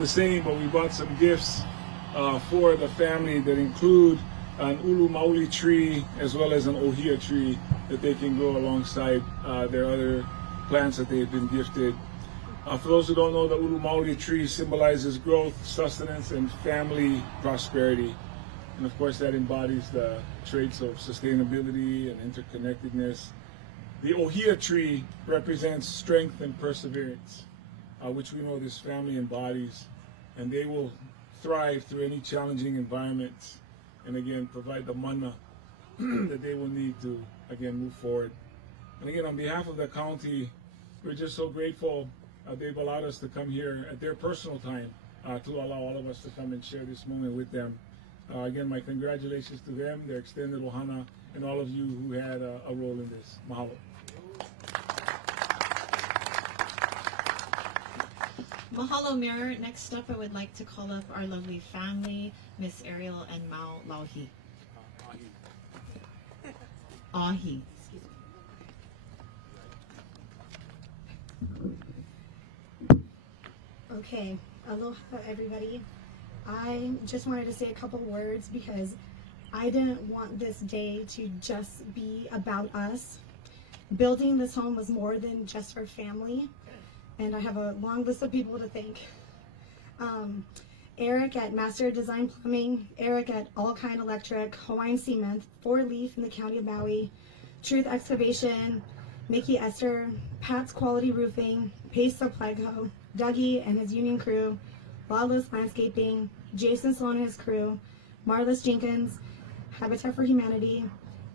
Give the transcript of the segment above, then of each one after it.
The same, but we bought some gifts for the family that include an ulu mauli tree as well as an ohia tree that they can grow alongside their other plants that they've been gifted. For those who don't know, the ulu mauli tree symbolizes growth, sustenance, and family prosperity. And of course that embodies the traits of sustainability and interconnectedness. The ohia tree represents strength and perseverance, which we know this family embodies, and they will thrive through any challenging environments and again provide the mana that they will need to again move forward. And again, on behalf of the county, we're just so grateful they've allowed us to come here at their personal time to allow all of us to come and share this moment with them. Again, my congratulations to them, their extended ohana, and all of you who had a role in this. Mahalo. Mahalo, Mayor. Next up, I would like to call up our lovely family, Miss Ariel and Mao Lauhi. Ahi. Okay, aloha everybody. I just wanted to say a couple words because I didn't want this day to just be about us. Building this home was more than just our family, and I have a long list of people to thank. Eric at Master Design Plumbing, Eric at All Kind Electric, Hawaiian Cement, 4 Leaf in the County of Maui, Truth Excavation, Mickey Esther, Pat's Quality Roofing, Pace Supply Co., Dougie and his union crew, Lawless Landscaping, Jason Sloan and his crew, Marlis Jenkins, Habitat for Humanity,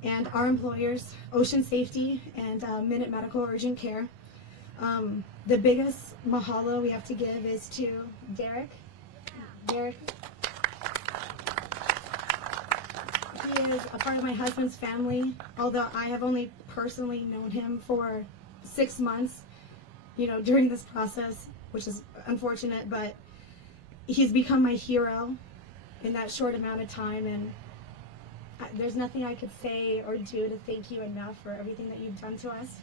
and our employers, Ocean Safety and Minute Medical Urgent Care. The biggest mahalo we have to give is to Derek. Derek. He is a part of my husband's family, although I have only personally known him for 6 months, during this process, which is unfortunate, but he's become my hero in that short amount of time, and there's nothing I could say or do to thank you enough for everything that you've done to us.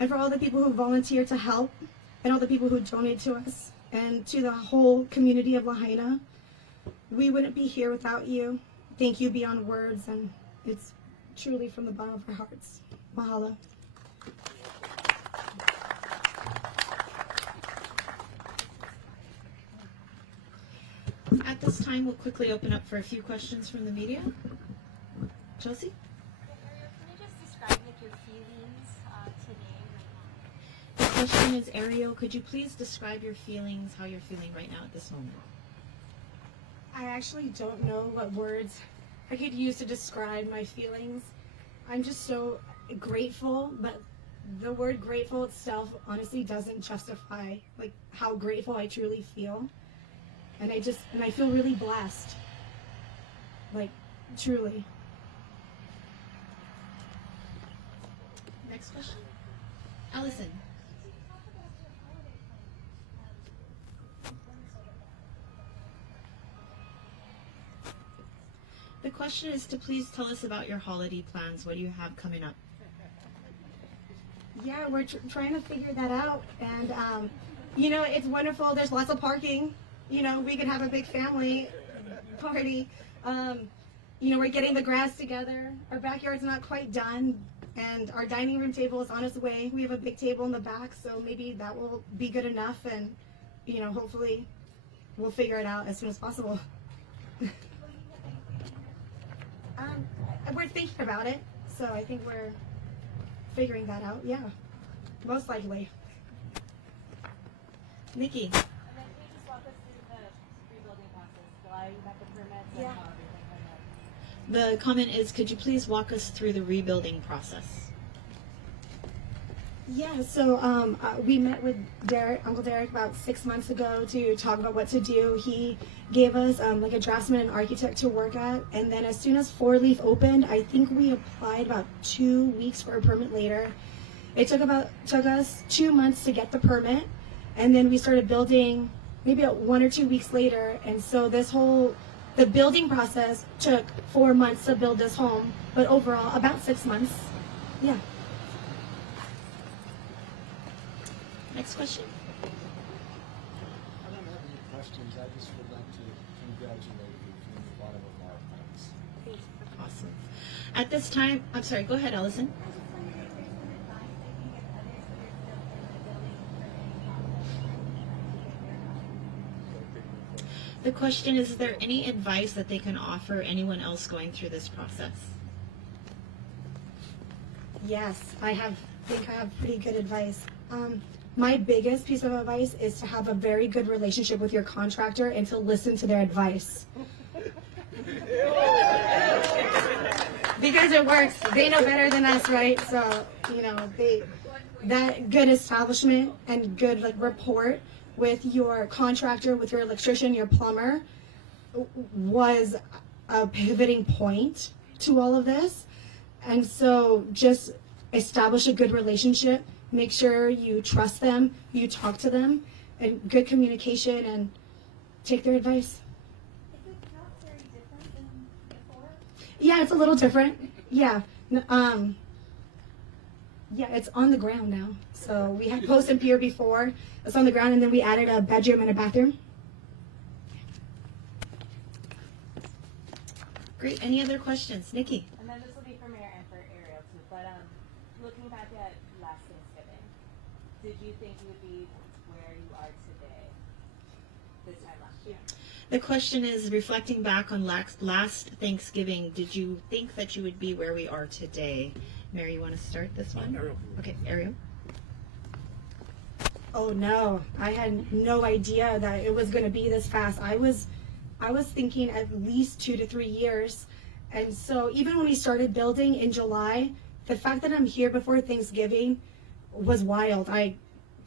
And for all the people who volunteer to help, and all the people who donate to us, and to the whole community of Lahaina, we wouldn't be here without you. Thank you beyond words, and it's truly from the bottom of our hearts. Mahalo. At this time, we'll quickly open up for a few questions from the media. Chelsea? Can you just describe your feelings today, right now? The question is, Ariel, could you please describe your feelings, how you're feeling right now at this moment? I actually don't know what words I could use to describe my feelings. I'm just so grateful, but the word grateful itself honestly doesn't justify how grateful I truly feel. And I feel really blessed, truly. Next question. Allison. The question is to please tell us about your holiday plans. What do you have coming up? Yeah, we're trying to figure that out. And, it's wonderful. There's lots of parking. We could have a big family party. We're getting the grass together. Our backyard's not quite done, and our dining room table is on its way. We have a big table in the back, so maybe that will be good enough, and, hopefully we'll figure it out as soon as possible. We're thinking about it, so I think we're figuring that out, yeah, most likely. Nikki. And then can you just walk us through the rebuilding process? Why you got the permits and how everything went up? The comment is, could you please walk us through the rebuilding process? Yeah, so we met with Uncle Derek about 6 months ago to talk about what to do. He gave us a draftsman and architect to work at, and then as soon as 4 Leaf opened, I think we applied about 2 weeks for a permit later. It took us 2 months to get the permit, and then we started building maybe 1 or 2 weeks later, and so the building process took 4 months to build this home, but overall about 6 months. Yeah. Next question. questions. I just would like to congratulate you from the bottom of our hearts. Awesome. At this time, I'm sorry, go ahead, Allison. The question is there any advice that they can offer anyone else going through this process? Yes, I think I have pretty good advice. My biggest piece of advice is to have a very good relationship with your contractor and to listen to their advice. Because it works. They know better than us, right? So, that good establishment and good rapport with your contractor, with your electrician, your plumber was a pivoting point to all of this. And so just establish a good relationship. Make sure you trust them, you talk to them, and good communication, and take their advice. Is it not very different than before? Yeah, it's a little different. Yeah. Yeah, it's on the ground now. So we had post and pier before. It's on the ground, and then we added a bedroom and a bathroom. Great. Any other questions? Nikki? And then this will be for Mayor and for Ariel too. But looking back at last Thanksgiving, did you think you would be where you are today this time last year? The question is, reflecting back on last Thanksgiving, did you think that you would be where we are today? Mary, you want to start this one? Ariel. Okay, Ariel. Oh no, I had no idea that it was going to be this fast. I was thinking at least 2 to 3 years. And so even when we started building in July, the fact that I'm here before Thanksgiving was wild. I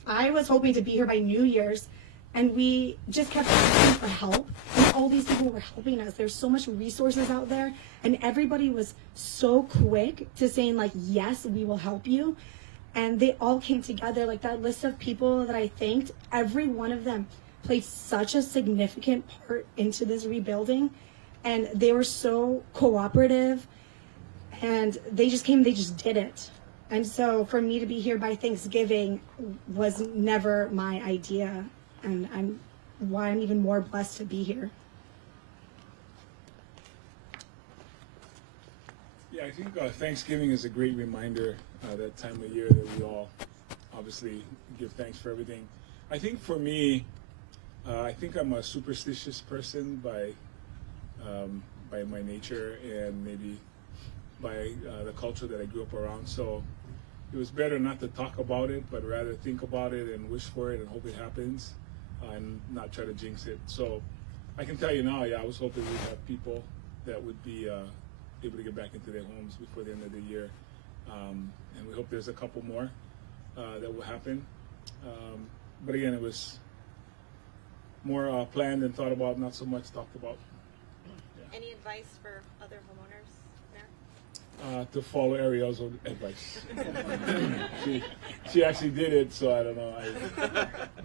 was hoping to be here by New Year's, and we just kept asking for help. And all these people were helping us. There's so much resources out there, and everybody was so quick to saying like, yes, we will help you. And they all came together, like that list of people that I thanked, every one of them played such a significant part into this rebuilding. And they were so cooperative, and they just came, they just did it. And so for me to be here by Thanksgiving was never my idea. And why I'm even more blessed to be here. Yeah, I think Thanksgiving is a great reminder, that time of year that we all obviously give thanks for everything. I think for me, I think I'm a superstitious person by my nature and maybe by the culture that I grew up around. So it was better not to talk about it, but rather think about it and wish for it and hope it happens, and not try to jinx it. So I can tell you now, yeah, I was hoping we'd have people that would be able to get back into their homes before the end of the year. And we hope there's a couple more that will happen. But again, it was more planned and thought about, not so much talked about. Yeah. Any advice for other homeowners there? To follow Ariel's advice. she actually did it, so I don't know.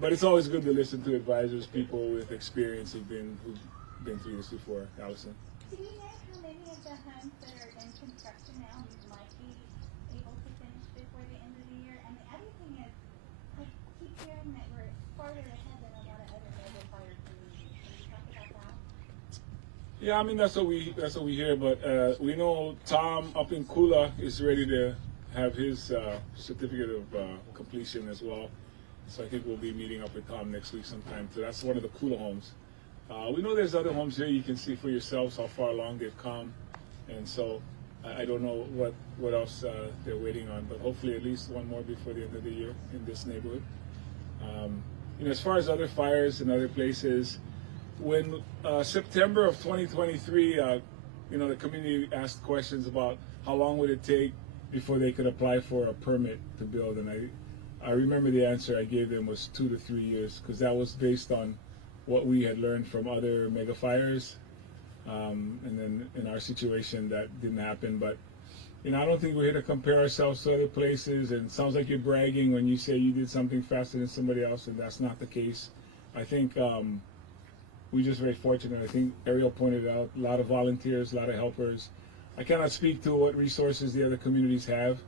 But it's always good to listen to advisors, people with experience who've been through this before. Allison. Do you know how many of the homes that are in construction now might be able to finish before the end of the year? And the other thing is, I keep hearing that we're farther ahead than a lot of other mega fire communities. Can you talk about that? Yeah, I mean that's what we hear, but we know Tom up in Kula is ready to have his certificate of completion as well. So I think we'll be meeting up with Tom next week sometime. So that's one of the Kula homes. We know there's other homes here. You can see for yourselves how far along they've come, and so I don't know what else they're waiting on, but hopefully at least one more before the end of the year in this neighborhood. As far as other fires in other places, when September of 2023, the community asked questions about how long would it take before they could apply for a permit to build, and I remember the answer I gave them was 2 to 3 years, because that was based on what we had learned from other mega fires, and then in our situation that didn't happen. But I don't think we're here to compare ourselves to other places, and it sounds like you're bragging when you say you did something faster than somebody else, and that's not the case. I think we're just very fortunate. I think Ariel pointed out a lot of volunteers, a lot of helpers. I cannot speak to what resources the other communities have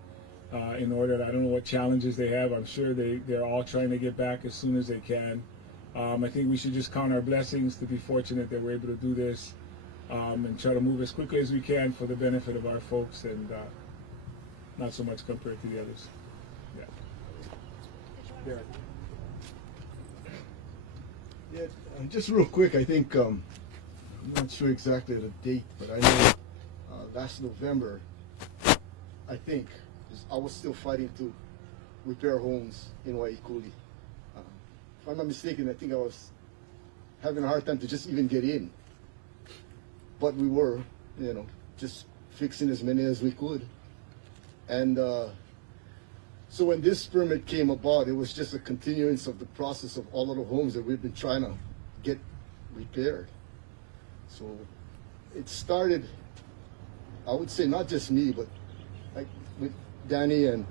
I don't know what challenges they have. I'm sure they're all trying to get back as soon as they can. I think we should just count our blessings to be fortunate that we're able to do this, and try to move as quickly as we can for the benefit of our folks, and not so much compared to the others. Yeah. Yeah, just real quick, I think, I'm not sure exactly the date, but I know last November, I think, I was still fighting to repair homes in Waikuli. If I'm not mistaken, I think I was having a hard time to just even get in. But we were, just fixing as many as we could. And so when this permit came about, it was just a continuance of the process of all of the homes that we've been trying to get repaired. So it started, I would say not just me, but like with Danny and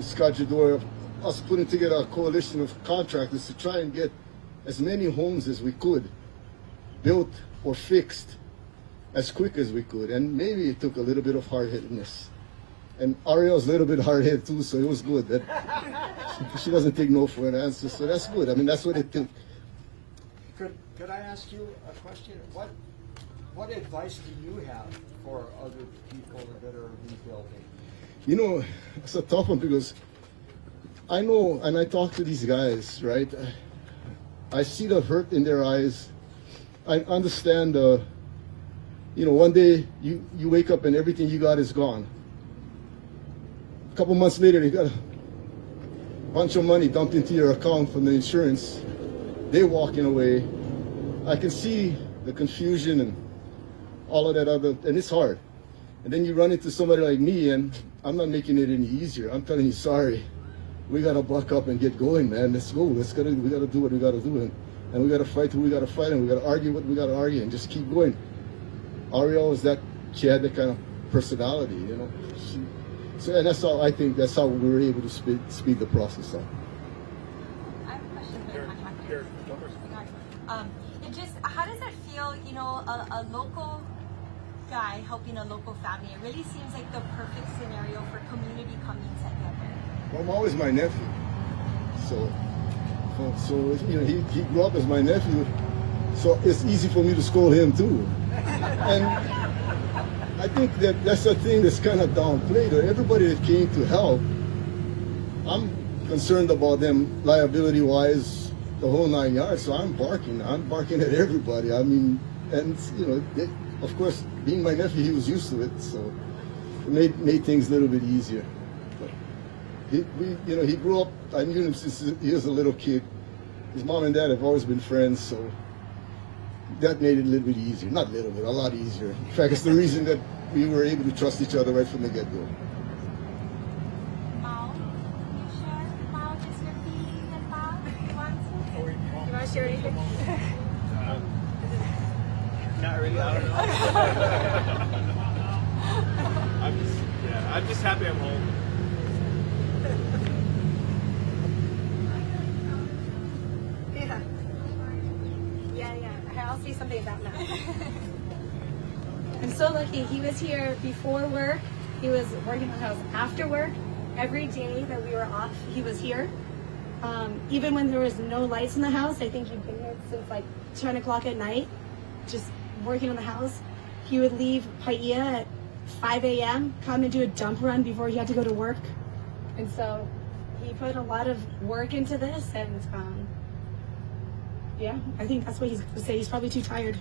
Scott Jador, us putting together a coalition of contractors to try and get as many homes as we could built or fixed as quick as we could. And maybe it took a little bit of hard-headedness. And Ariel's a little bit hard-headed too, so it was good. That she doesn't take no for an answer, so that's good. I mean, that's what it took. Could I ask you a question? What advice do you have for other people that are rebuilding? It's a tough one because I know, and I talk to these guys, right? I see the hurt in their eyes. I understand, one day you wake up and everything you got is gone. A couple months later, you got a bunch of money dumped into your account from the insurance. They're walking away. I can see the confusion and all of that and it's hard. And then you run into somebody like me, and I'm not making it any easier. I'm telling you, sorry. We gotta buck up and get going, man. Let's go. We gotta do what we gotta do, and we gotta fight who we gotta fight, and we gotta argue what we gotta argue, and just keep going. Ariel is that, she had that kind of personality, and that's how I think that's how we were able to speed the process up. I have a question for you. How does it feel, a local guy helping a local family? It really seems like the perfect scenario for community coming together. Well, Mo is my nephew, so he grew up as my nephew, so it's easy for me to scold him too. And I think that's a thing that's kind of downplayed. Everybody that came to help, I'm concerned about them liability-wise, the whole 9 yards. So I'm barking at everybody. I mean, and of course, being my nephew, he was used to it, so it made things a little bit easier. But he grew up. I knew him since he was a little kid. His mom and dad have always been friends, so that made it a little bit easier. Not a little bit, a lot easier. In fact, it's the reason that we were able to trust each other right from the get-go. Mao, you share? Mao, just your feelings and Mao, you want to? You want to share anything? Not really, I don't know. I'm just happy I'm home. Yeah. I'll say something about that. I'm so lucky. He was here before work. He was working on the house after work. Every day that we were off, he was here. Even when there was no lights in the house, I think he'd been here since like 10 o'clock at night, just working on the house. He would leave Paia at 5 a.m., come and do a dump run before he had to go to work. And so he put a lot of work into this, and yeah, I think that's what he's going to say. He's probably too tired.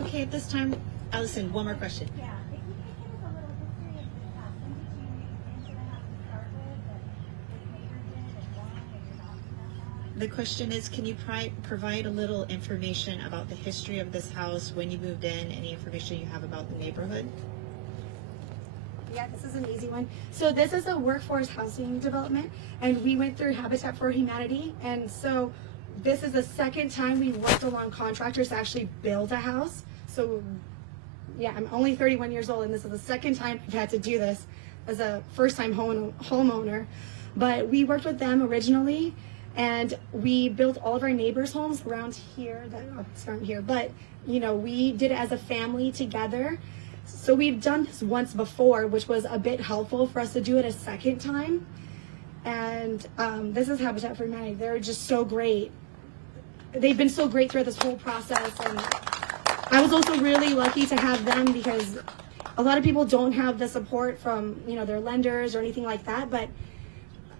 Okay, at this time, Allison, one more question. Yeah, if you could give us a little history of this house. When did you move into the house to start with, and his neighbor did, and why, and your thoughts about that? The question is, can you provide a little information about the history of this house, when you moved in, any information you have about the neighborhood? Yeah, this is an easy one. So this is a workforce housing development, and we went through Habitat for Humanity, and so this is the second time we worked along contractors to actually build a house. So yeah, I'm only 31 years old, and this is the second time I've had to do this as a first-time homeowner. But we worked with them originally, and we built all of our neighbors' homes around here. It's around here, but we did it as a family together. So we've done this once before, which was a bit helpful for us to do it a second time. And this is Habitat for Humanity. They're just so great. They've been so great throughout this whole process. And I was also really lucky to have them because a lot of people don't have the support from, you know, their lenders or anything like that. But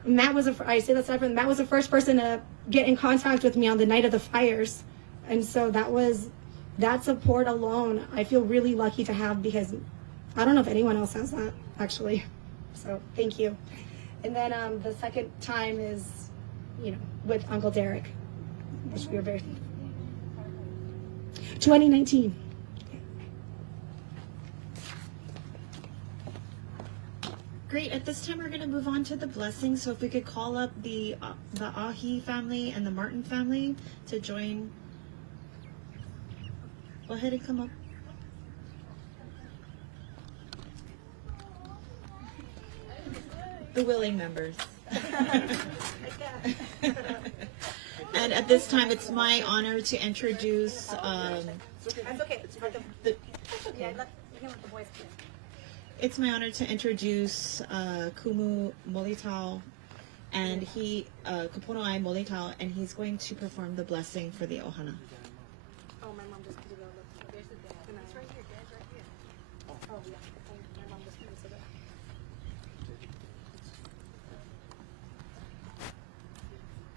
Matt was, Matt was the first person to get in contact with me on the night of the fires. And so that support alone, I feel really lucky to have because I don't know if anyone else has that, actually. So thank you. And then the second time is, you know, with Uncle Derek, which we were very thankful. 2019. Great. At this time, we're going to move on to the blessing. So if we could call up the Ahi family and the Martin family to join. Go ahead and come up. The willing members. And at this time, it's my honor to introduce. That's okay. It's my honor to introduce Kumu Molitao, and he Kapono'ai Molitao, and he's going to perform the blessing for the Ohana. Oh, my mom just put it on. There's the dad. It's right here. Dad's right here. Oh, yeah. My mom just put it there.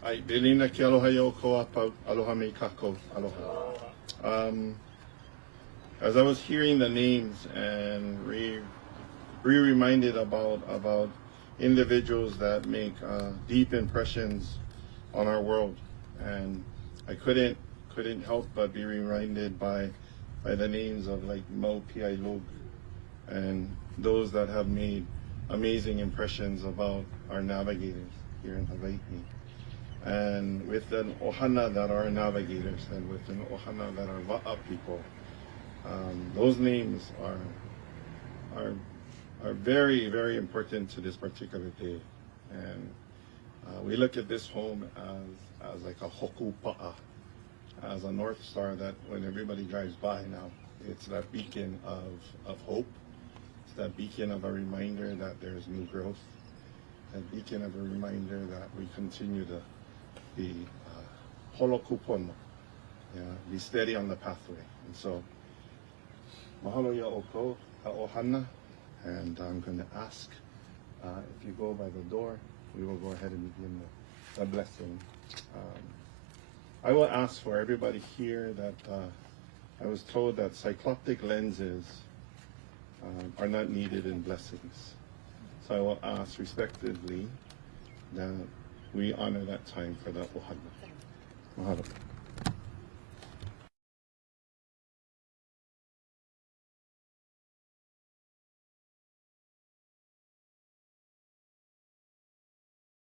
Ai, Belina ki aloha yo ko apau, aloha me kako, aloha. As I was hearing the names and reminded about individuals that make deep impressions on our world, and I couldn't help but be reminded by the names of like Mau Piailug and those that have made amazing impressions about our navigators here in Hawaii. And with the Ohana that are navigators and with the Ohana that are Wa'a people, those names are very, very important to this particular day. And we look at this home as like a hoku pa'a, as a North Star that when everybody drives by now, it's that beacon of hope. It's that beacon of a reminder that there's new growth. That beacon of a reminder that we continue to be holokupono, be steady on the pathway. And so, mahalo ya oko ohana, and I'm going to ask if you go by the door, we will go ahead and begin the blessing. I will ask for everybody here that I was told that cycloptic lenses are not needed in blessings. So I will ask respectively that we honor that time for the ohana. Mahalo.